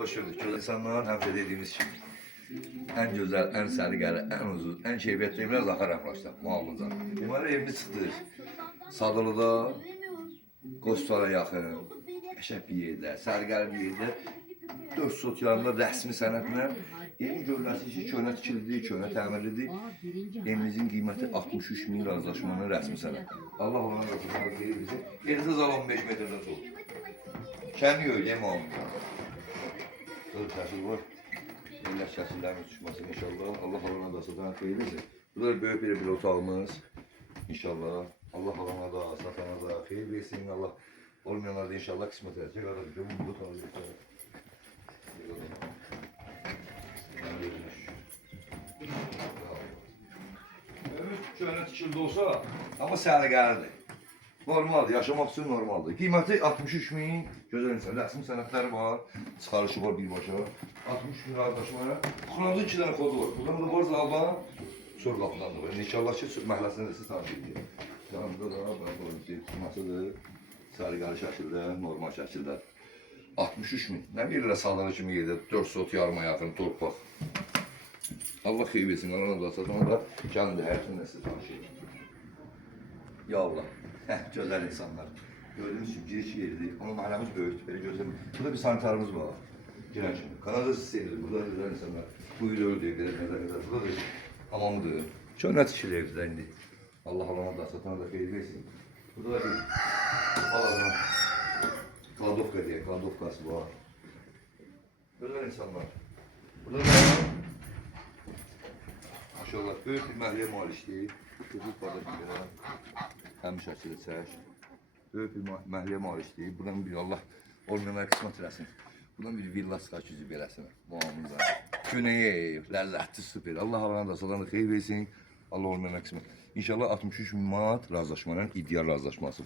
Hoş gördük. İnsanların həmişə dediyimiz kimi ən gözəl, ən səliqəli, ən uzun, ən keyfiyyətli evlər Zaxar Əmlak'ta, Muhammad'da. Deməli evimiz çıxdı. Sadılıda, Qostvara yaxın, qəşəng bir yerdə, səliqəli bir yerdə, 4 sot yanında rəsmi sənətlə evin görüləsi ki, köhnə tikilidir, köhnə təmirlidir. Evimizin qiyməti 63 min razılaşmanın rəsmi sənəti. Allah ona razılaşmanı xeyir bilsin. Yeriniz zal 15 metrdən çox. Kəndi öyle Muhammad'da. Böyle təşkil var. Eller şəkillərin uçmasın inşallah. Allah alana da satan xeyirlisin. Bu da böyük bir otağımız. İnşallah. Allah alana da satana da xeyir versin. Allah olmayanlar da inşallah kısmet edecek. Arkadaşlar bu tarzı. Ömür şöyle tikildi olsa ama səliqəlidir. Normaldir, yaşamak için normaldir. Qiyməti 63 min, gözəl insan, rəsmi sənətləri var, çıxarışı var birbaşa. 63 min arkadaşlara. Xunazın 2 dənə kodu var. Buradan da var zaldan, sor qapıdan da var. İnşallah ki, məhəlləsində də siz tanış edin. Yanında da bir xunasıdır, səliqəli şəkildə, normal şəkildə. 63 min. Nə verirlər sağları kimi yerdə, 4 sot yarıma yaxın torpaq. Allah xeyir versin, ona da satan da gəlin də hər türlü siz tanış edin. Ya Allah. Gözəl insanlar. Gördüğünüz gibi giriş yeridir. Onun mahallemiz böyüktür. Böyle gözlerim. Burada bir sanitarımız var. Giren şimdi. Kanada sistemidir. Burada güzel insanlar. Buyur öldüğü kadar. Burada da hamamıdır. Çok net işler indi. Allah Allah'a da satana da xeyir versin. Burada da bir aladan kladovka diye. Kladovkası var. Güzel insanlar. Burada da maşallah böyük bir məhliyə malişdir. Çocuk var da bir yerə. Həmiş açılacaq. Böyük bir məhliyə malişdir. Buradan bir Allah olmayanlar qismət eləsin. Buradan bir villa çıxar ki, beləsin. Muhammad'da. Günəyə ev, ləzzətli, süper. Allah Allah'ın da satanı xeyir versin. Allah olmayanlar qismət. İnşallah 63 min manat razılaşmanın ideal razılaşması.